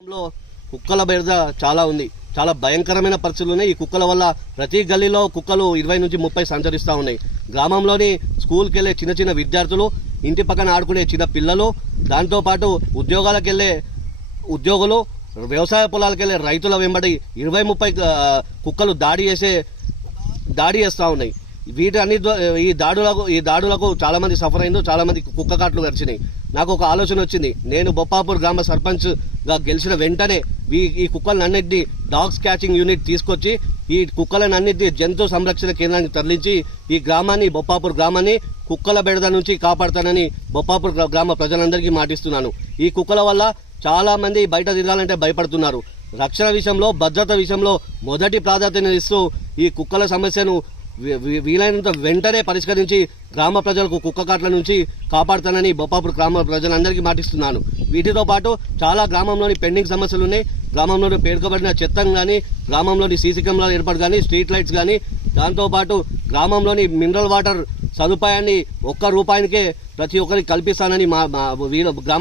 లో కుక్కల బెడద చాలా ఉంది. చాలా భయంకరమైన పరిస్థితులు ఉన్నాయి. ఈ కుక్కల వల్ల ప్రతి గల్లీలో కుక్కలు 20 నుంచి 30 సంచరిస్తూ ఉన్నాయి. గ్రామంలోని స్కూల్కి వెళ్ళే చిన్న చిన్న విద్యార్థులు, ఇంటి పక్కన ఆడుకునే చిన్న పిల్లలు, దాంతోపాటు ఉద్యోగాలకు వెళ్ళే ఉద్యోగులు, వ్యవసాయ పొలాలకు వెళ్ళే రైతుల వెంబడి 20-30 కుక్కలు దాడి చేస్తూ ఉన్నాయి. ఈ దాడులకు చాలా మంది సఫర్ అయిందో, చాలా మంది కుక్క కాట్లు గడిచినాయి. నాకు ఒక ఆలోచన వచ్చింది. నేను బొప్పాపూర్ గ్రామ సర్పంచ్ గా గెలిచిన వెంటనే ఈ కుక్కలన్నింటినీ డాగ్స్ క్యాచింగ్ యూనిట్ తీసుకొచ్చి ఈ కుక్కలన్నింటినీ జంతు సంరక్షణ కేంద్రానికి తరలించి ఈ బొప్పాపూర్ గ్రామాన్ని కుక్కల బెడద నుంచి కాపాడుతానని బొప్పాపూర్ గ్రామ ప్రజలందరికీ మాటిస్తున్నాను. ఈ కుక్కల వల్ల చాలా మంది బయట తిరగాలంటే భయపడుతున్నారు. రక్షణ విషయంలో, భద్రత విషయంలో మొదటి ప్రాధాన్యత ఇస్తూ ఈ కుక్కల సమస్యను వీలైనంత వెంటనే పరిష్కరించి గ్రామ ప్రజలకు కుక్క కాట్ల నుంచి కాపాడుతానని బొప్పాపూర్ గ్రామ ప్రజలందరికీ మాటిస్తున్నాను. వీటితో పాటు చాలా గ్రామంలోని పెండింగ్ సమస్యలు ఉన్నాయి. గ్రామంలోని పేర్కొబడిన చెత్తం కానీ, గ్రామంలోని సీసీ కెమెరాల ఏర్పాటు కానీ, స్ట్రీట్ లైట్స్ కానీ, దాంతోపాటు గ్రామంలోని మినరల్ వాటర్ సదుపాయాన్ని ₹1 ప్రతి ఒక్కరికి కల్పిస్తానని గ్రామ